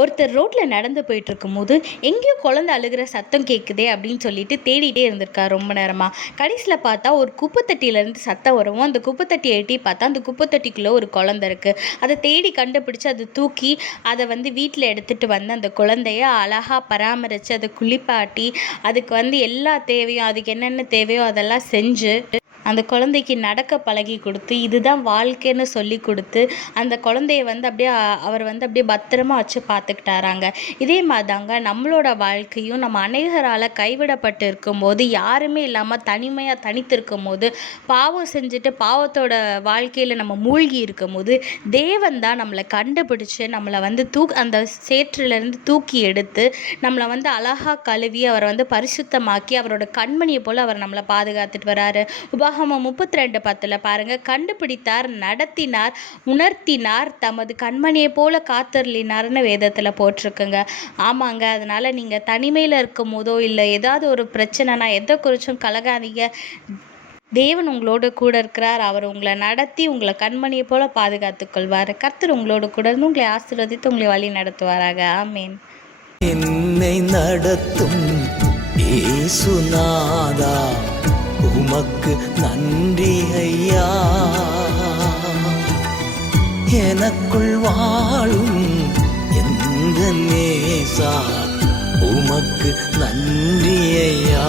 ஒருத்தர் ரோட்டில் நடந்து போயிட்டுருக்கும்போது எங்கேயோ குழந்தை அழுகிற சத்தம் கேட்குதே அப்படின்னு சொல்லிட்டு தேடிகிட்டே இருந்திருக்கார் ரொம்ப நேரமாக. கடைசியில் பார்த்தா ஒரு குப்பைத்தட்டியிலேருந்து சத்தம் வரவும் அந்த குப்பைத்தட்டியை எட்டி பார்த்தா அந்த குப்பைத்தட்டிக்குள்ளே ஒரு குழந்தை இருக்குது. அதை தேடி கண்டுபிடிச்சி அதை தூக்கி அதை வீட்டில் எடுத்துகிட்டு வந்து அந்த குழந்தைய அழகாக பராமரித்து அதை குளிப்பாட்டி அதுக்கு எல்லா தேவையும் அதுக்கு என்னென்ன தேவையோ அதெல்லாம் செஞ்சு அந்த குழந்தைக்கு நடக்க பழகி கொடுத்து இதுதான் வாழ்க்கைன்னு சொல்லி கொடுத்து அந்த குழந்தைய அப்படியே அவர் அப்படியே பத்திரமா வச்சு பார்த்துக்கிட்டாராங்க. இதே மாதிரி தாங்க நம்மளோட வாழ்க்கையும் நம்ம அநேகரால் கைவிடப்பட்டு இருக்கும்போது யாருமே இல்லாமல் தனிமையாக தனித்து இருக்கும்போது பாவம் செஞ்சுட்டு பாவத்தோட வாழ்க்கையில் நம்ம மூழ்கி இருக்கும்போது தேவன் தான் நம்மளை கண்டுபிடிச்சு நம்மளை அந்த சேற்றிலிருந்து தூக்கி எடுத்து நம்மளை அழகாக கழுவி அவரை பரிசுத்தமாக்கி அவரோட கண்மணியை போல் அவர் நம்மளை பாதுகாத்துட்டு வராரு. உபாகமம் 32:10 பாருங்க, கண்டுபிடித்தார், நடத்தினார், உணர்த்தினார், தமது கண்மணியை போல காத்தருளினார்னு வேதத்தில் போட்டிருக்குங்க. ஆமாங்க, அதனால நீங்கள் தனிமையில் இருக்கும் போதோ இல்லை ஏதாவது ஒரு பிரச்சனைனா எதை குறிச்சும் கலகாதீங்க. தேவன் உங்களோட கூட இருக்கிறார். அவர் உங்களை நடத்தி உங்களை கண்மணியை போல பாதுகாத்து கொள்வார். கர்த்தர் உங்களோட கூட இருந்து உங்களை ஆசீர்வதித்து உங்களை வழி நடத்துவாராக. ஆமேன். என்னை நடத்தும் இயேசுநாதா, உமக்கு நன்றி ஐயா. எனக்குள் வாழும் எந்த நேசா, உமக்கு நன்றி ஐயா.